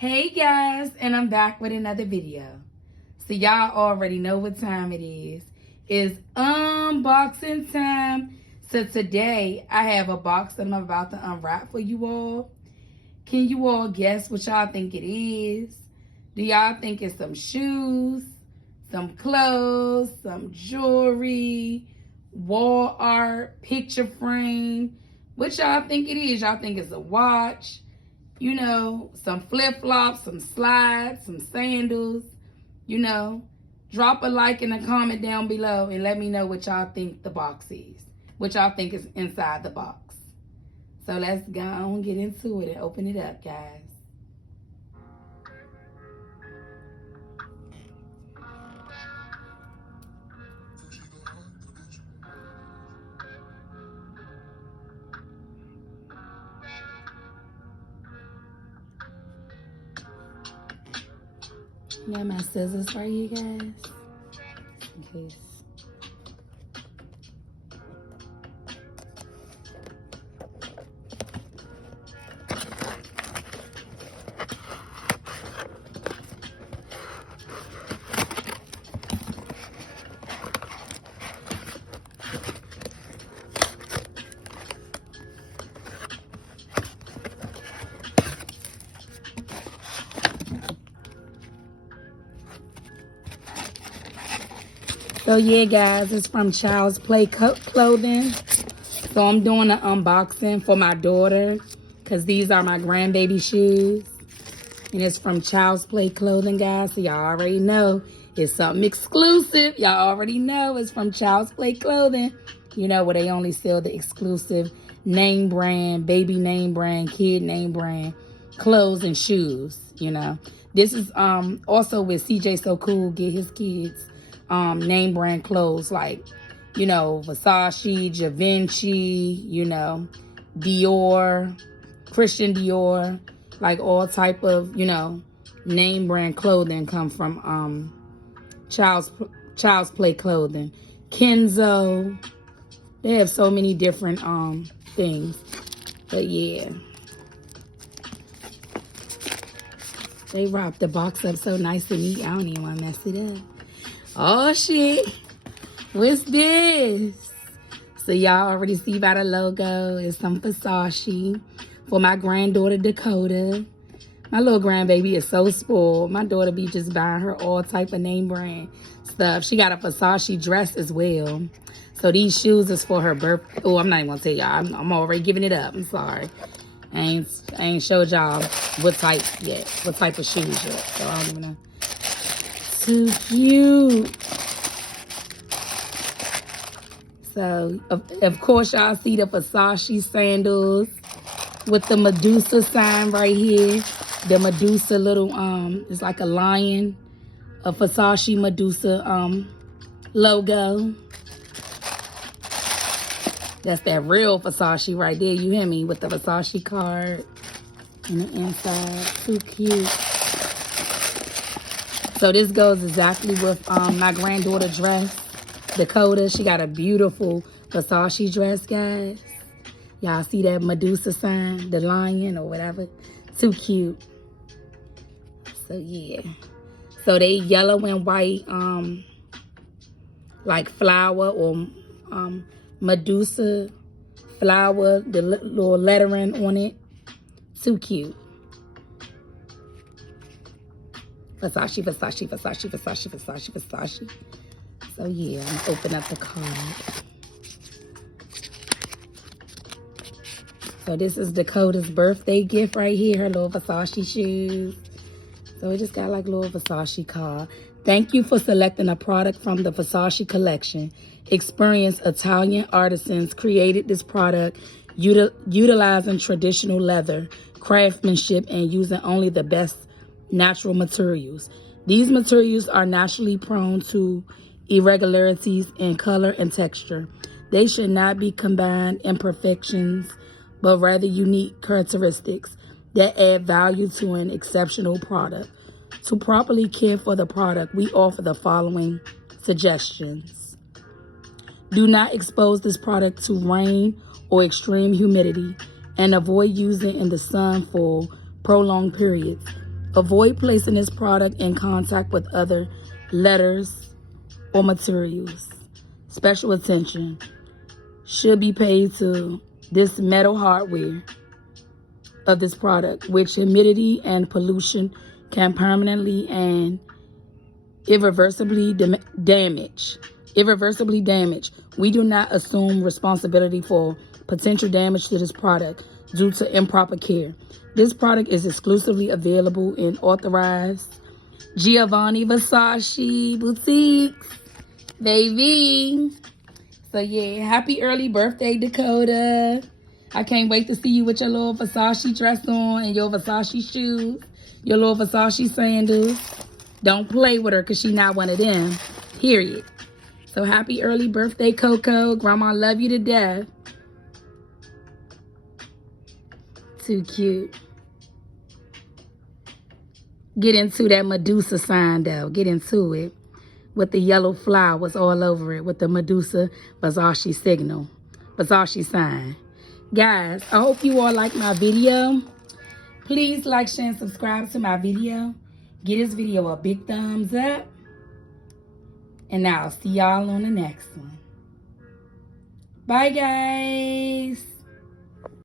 Hey guys, and I'm back with another video. So y'all already know what time it is. It's unboxing time. So today I have a box that I'm about to unwrap for you all. Can you all guess what y'all think it is? Do y'all think it's some shoes, some clothes, some jewelry, wall art, picture frame? What y'all think it is? Y'all think it's a watch? You know, some flip-flops, some slides, some sandals, you know. Drop a like and a comment down below and let me know what y'all think the box is. What y'all think is inside the box. So let's go on and get into it and open it up, guys. Got my scissors right here, guys. In case. So yeah, guys, it's from Child's Play Clothing. So I'm doing an unboxing for my daughter because these are my grandbaby shoes. And it's from Child's Play Clothing, guys. So y'all already know it's something exclusive. Y'all already know it's from Child's Play Clothing. You know, where they only sell the exclusive name brand, baby name brand, kid name brand clothes and shoes, you know. This is also with CJ So Cool, get his kids name brand clothes like, you know, Versace, Givenchy, you know, Dior, Christian Dior, like all type of, you know, name brand clothing come from Child's Play Clothing. Kenzo. They have so many different things. But yeah. They wrap the box up so nice and neat. I don't even want to mess it up. Oh shit. What's this? So y'all already see by the logo. It's some Versace for my granddaughter Dakota. My little grandbaby is so spoiled. My daughter be just buying her all type of name brand stuff. She got a Versace dress as well. So these shoes is for her birthday. Oh, I'm not even gonna tell y'all. I'm already giving it up. I'm sorry. I ain't showed y'all what type yet. What type of shoes yet. So I don't even know. Too cute. So, of course, y'all see the Versace sandals with the Medusa sign right here. The Medusa little, it's like a lion, a Versace Medusa logo. That's that real Versace right there, you hear me? With the Versace card in the inside. Too cute. So this goes exactly with my granddaughter dress. Dakota, she got a beautiful Versace dress, guys. Y'all see that Medusa sign, the lion or whatever? Too cute. So yeah. So they yellow and white, like flower or Medusa flower, the little lettering on it. Too cute. Versace, Versace, Versace, Versace, Versace, Versace. So yeah, I'm gonna open up the card. So this is Dakota's birthday gift right here, her little Versace shoes. So it just got like a little Versace card. Thank you for selecting a product from the Versace collection. Experienced Italian artisans created this product utilizing traditional leather, craftsmanship, and using only the best natural materials. These materials are naturally prone to irregularities in color and texture. They should not be combined imperfections, but rather unique characteristics that add value to an exceptional product. To properly care for the product, we offer the following suggestions. Do not expose this product to rain or extreme humidity, and avoid using in the sun for prolonged periods. Avoid placing this product in contact with other letters or materials. Special attention should be paid to this metal hardware of this product, which humidity and pollution can permanently and irreversibly damage. Irreversibly damage. We do not assume responsibility for potential damage to this product due to improper care. This product is exclusively available in authorized Giovanni Versace boutiques, baby. So yeah, happy early birthday, Dakota. I can't wait to see you with your little Versace dress on and your Versace shoes, your little Versace sandals. Don't play with her because she's not one of them, period. So happy early birthday, Coco. Grandma love you to death. Too cute. Get into that Medusa sign, though. Get into it. With the yellow flowers all over it. With the Medusa Versace signal. Versace sign. Guys, I hope you all like my video. Please like, share, and subscribe to my video. Give this video a big thumbs up. And I'll see y'all on the next one. Bye, guys.